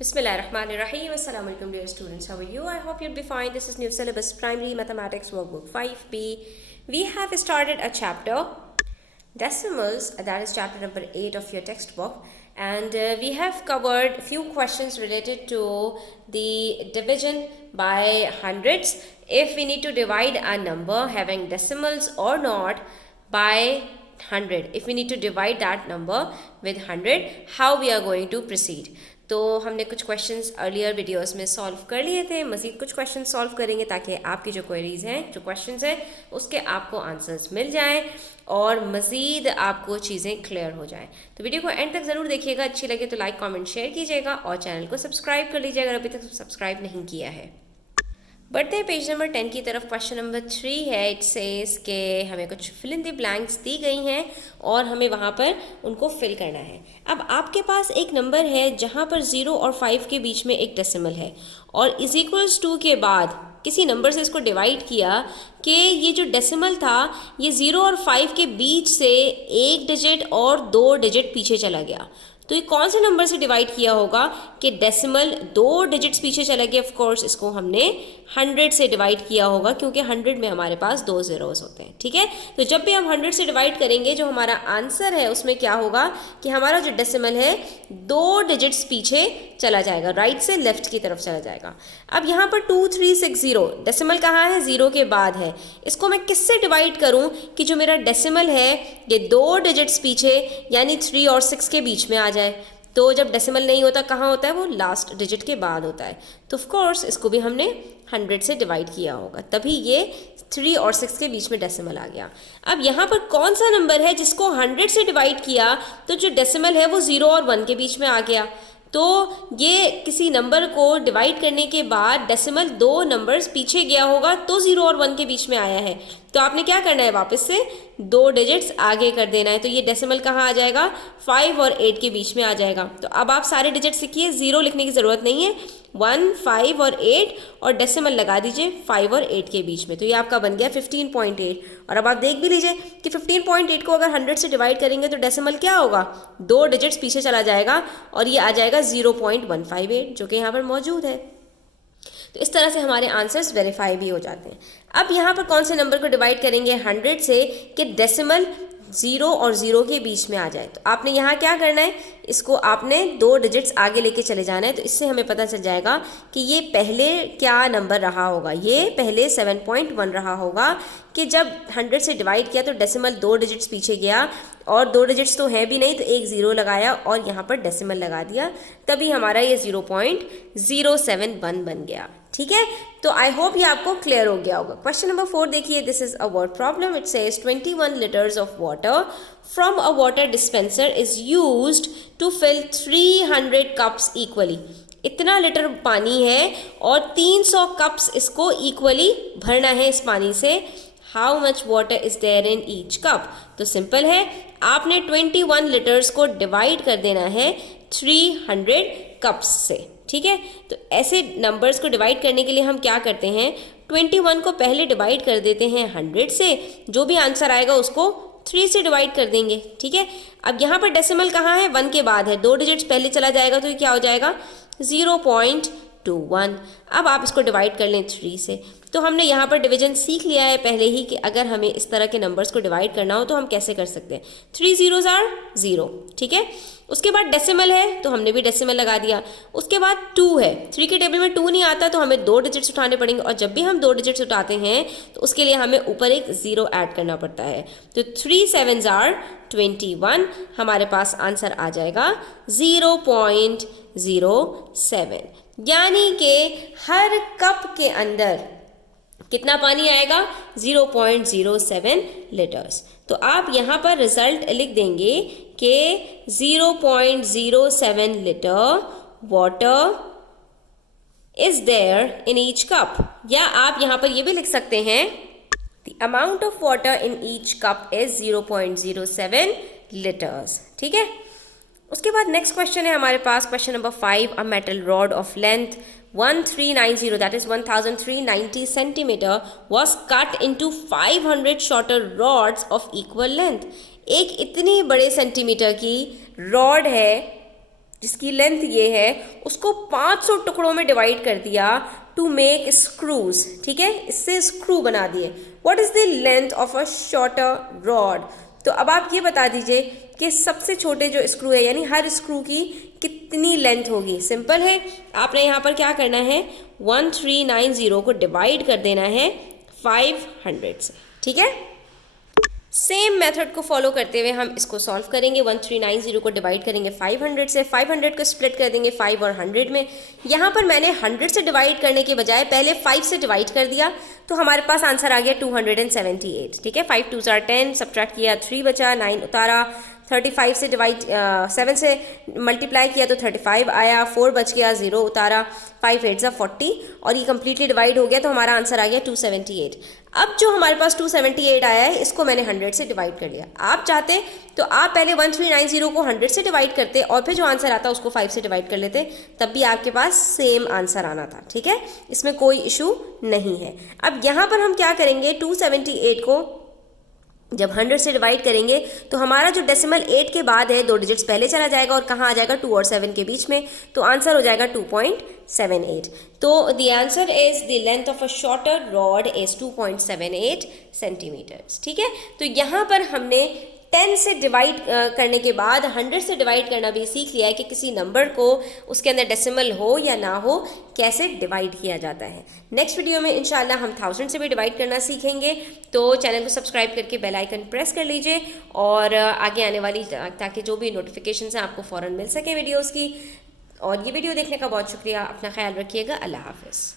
Bismillahirrahmanirrahim. Assalamu alaikum dear students. How are you? I hope you'll be fine. This is new syllabus primary mathematics workbook 5B. We have started a chapter decimals, that is chapter number 8 of your textbook, and we have covered a few questions related to the division by hundreds. If we need to divide a number having decimals or not by 100, if we need to divide that number with 100, how we are going to proceed. तो हमने कुछ questions earlier videos में solve कर लिए थे, मज़ीद कुछ question solve करेंगे ताकि आपकी जो क्वेरीज हैं, जो क्वेश्चंस हैं, उसके आपको आंसर्स मिल जाएं और मज़ीद आपको चीज़ें क्लियर हो जाएं। तो वीडियो को एंड तक ज़रूर देखिएगा, अच्छी लगे तो लाइक कमेंट शेयर कीजिएगा और चैनल को सब्सक्राइब कर लीजिएगा अगर अभी तक सब्सक्राइब नहीं किया है। बढ़ते हैं पेज नंबर 10 की तरफ। क्वेश्चन नंबर 3 है, इट सेज के हमें कुछ फिल इन द ब्लैंक्स दी गई हैं और हमें वहाँ पर उनको फिल करना है। अब आपके पास एक नंबर है जहाँ पर 0 और 5 के बीच में एक डेसिमल है और इज इक्वल्स टू के बाद किसी नंबर से इसको डिवाइड किया कि ये जो डेसिमल था ये 0 और 5 के बीच से एक डिजिट और 2 डिजिट पीछे चला गया। तो ये कौन से नंबर से डिवाइड किया होगा कि डेसिमल 2 डिजिट्स पीछे चला गया? ऑफ कोर्स इसको हमने 100 से डिवाइड किया होगा क्योंकि 100 में हमारे पास 2 zeros होते हैं। ठीक है, तो जब भी हम 100 से डिवाइड करेंगे जो हमारा आंसर है उसमें क्या होगा कि हमारा जो डेसिमल है 2 डिजिट्स पीछे चला जाएगा, राइट से लेफ्ट की तरफ चला जाएगा। अब यहाँ पर 2360 डेसिमल कहाँ है? 0 के बाद है। इसको मैं किससे डिवाइड करूँ कि जो मेरा डेसिमल है ये 2 डिजिट्स पीछे यानी 3 और 6 के बीच में आ जाए। तो जब डेसिमल नहीं होता कहाँ होता है? वो लास्ट डिजिट के बाद होता है। तो ऑफ कोर्स इसको भी हमने 100 से डिवाइड किया होगा, तभी ये 3 और 6 के बीच में डेसिमल आ गया। अब यहाँ पर कौन सा नंबर है जिसको 100 से डिवाइड किया तो जो डेसिमल है वो 0 और 1 के बीच में आ गया? तो ये किसी नंबर को डिवाइड करने के बाद डेसिमल 2 नंबर्स पीछे गया होगा तो 0 और 1 के बीच में आया है। तो आपने क्या करना है? वापस से 2 डिजिट्स आगे कर देना है। तो ये डेसिमल कहाँ आ जाएगा? 5 और 8 के बीच में आ जाएगा। तो अब आप सारे डिजिट्स लिखिए, 0 लिखने की ज़रूरत नहीं है, 1, 5 और 8 और डेसिमल लगा दीजिए 5 और 8 के बीच में। तो ये आपका बन गया 15.8। और अब आप देख भी लीजिए कि 15.8 को अगर 100 से डिवाइड करेंगे तो डेसिमल क्या होगा? 2 डिजिट्स पीछे चला जाएगा और ये आ जाएगा 0.158 जो कि यहाँ पर मौजूद है। तो इस तरह से हमारे आंसर्स वेरीफाई भी हो जाते हैं। अब यहाँ पर कौन से नंबर को डिवाइड करेंगे 100 से कि डेसिमल 0 और 0 के बीच में आ जाए? तो आपने यहाँ क्या करना है, इसको आपने 2 डिजिट्स आगे लेके चले जाना है। तो इससे हमें पता चल जाएगा कि ये पहले क्या नंबर रहा होगा। ये पहले 7.1 रहा होगा कि जब 100 से डिवाइड किया तो डेसिमल 2 डिजिट्स पीछे गया और 2 डिजिट्स तो है भी नहीं तो एक 0 लगाया और यहाँ पर डेसिमल लगा दिया, तभी हमारा ये 0.071 बन गया। ठीक है, तो आई होप ये आपको क्लियर हो गया होगा। क्वेश्चन नंबर 4 देखिए, this is a word problem. It says 21 liters of water from a water dispenser is used to fill 300 cups equally. इतना लीटर पानी है और 300 कप्स इसको इक्वली भरना है इस पानी से। How much water is there in each cup? तो सिंपल है, आपने 21 लीटर्स को डिवाइड कर देना है 300 कप्स से। ठीक है, तो ऐसे नंबर्स को डिवाइड करने के लिए हम क्या करते हैं, 21 को पहले डिवाइड कर देते हैं 100 से, जो भी आंसर आएगा उसको 3 से डिवाइड कर देंगे। ठीक है, अब यहाँ पर डेसिमल कहाँ है? 1 के बाद है, 2 डिजिट्स पहले चला जाएगा तो ये क्या हो जाएगा? 0.21। अब आप इसको डिवाइड कर लें 3 से। तो हमने यहाँ पर डिवीजन सीख लिया है पहले ही कि अगर हमें इस तरह के नंबर्स को डिवाइड करना हो तो हम कैसे कर सकते हैं। 3 zeros are 0। ठीक है, उसके बाद डेसिमल है तो हमने भी डेसिमल लगा दिया। उसके बाद 2 है, 3 के टेबल में 2 नहीं आता तो हमें 2 डिजिट्स उठाने पड़ेंगे और जब भी हम 2 डिजिट्स उठाते हैं तो उसके लिए हमें ऊपर एक 0 ऐड करना पड़ता है। तो 3 sevens are 21, हमारे पास आंसर आ जाएगा 0.07। यानी कि हर कप के अंदर कितना पानी आएगा? 0.07 लीटर्स। तो आप यहाँ पर रिजल्ट लिख देंगे कि 0.07 litre water is there in each cup. या आप यहाँ पर ये भी लिख सकते हैं the amount of water in each cup is 0.07 litres. ठीक है, उसके बाद नेक्स्ट क्वेश्चन है हमारे पास, question number 5। A metal rod of length 1390, that is 1390 centimeter, was cut into 500 shorter rods of equal length। एक इतनी बड़े सेंटीमीटर की रॉड है जिसकी लेंथ ये है, उसको 500 टुकड़ों में डिवाइड कर दिया टू मेक स्क्रूज, ठीक है, इससे स्क्रू बना दिए। What is the length of a shorter rod? तो अब आप ये बता दीजिए कि सबसे छोटे जो स्क्रू है, यानी हर स्क्रू की कितनी लेंथ होगी। सिंपल है, आपने यहाँ पर क्या करना है, 1390 को डिवाइड कर देना है 500 से, ठीक है। सेम मेथड को फॉलो करते हुए हम इसको सॉल्व करेंगे। 1390 को डिवाइड करेंगे 500 से, 500 को स्प्लिट कर देंगे 5 और 100 में। यहाँ पर मैंने 100 से डिवाइड करने के बजाय पहले 5 से डिवाइड कर दिया, तो हमारे पास आंसर आ गया 278, ठीक है। 5 2 10, सब्ट्रैक्ट किया 3 बचा, 9 उतारा, 35 से डिवाइड 7 से मल्टीप्लाई किया तो 35 आया, 4 बच गया, 0 उतारा, 5 8 40 और ये कम्प्लीटली डिवाइड हो गया, तो हमारा आंसर आ गया 278। अब जो हमारे पास 278 आया है, इसको मैंने 100 से डिवाइड कर लिया। आप चाहते तो आप पहले 1390 को 100 से डिवाइड करते और फिर जो आंसर आता उसको 5 से डिवाइड कर लेते, तब भी आपके पास सेम आंसर आना था, ठीक है, इसमें कोई इशू नहीं है। अब यहाँ पर हम क्या करेंगे, 278 को जब 100 से डिवाइड करेंगे तो हमारा जो डेसिमल 8 के बाद है 2 डिजिट्स पहले चला जाएगा और कहाँ आ जाएगा, 2 और 7 के बीच में, तो आंसर हो जाएगा 2.78। तो the answer is the length of a shorter rod is 2.78 centimetres, ठीक है। तो यहाँ पर हमने 10 से डिवाइड करने के बाद 100 से डिवाइड करना भी सीख लिया है कि किसी नंबर को उसके अंदर डेसिमल हो या ना हो कैसे डिवाइड किया जाता है। नेक्स्ट वीडियो में इंशाल्लाह हम 1000 से भी डिवाइड करना सीखेंगे, तो चैनल को सब्सक्राइब करके बेल आइकन प्रेस कर लीजिए और आगे आने वाली, ताकि जो भी नोटिफिकेशन हैं आपको फ़ौरन मिल सके वीडियोज़ की। और ये वीडियो देखने का बहुत शुक्रिया, अपना ख्याल रखिएगा, अल्लाह हाफ़िज़।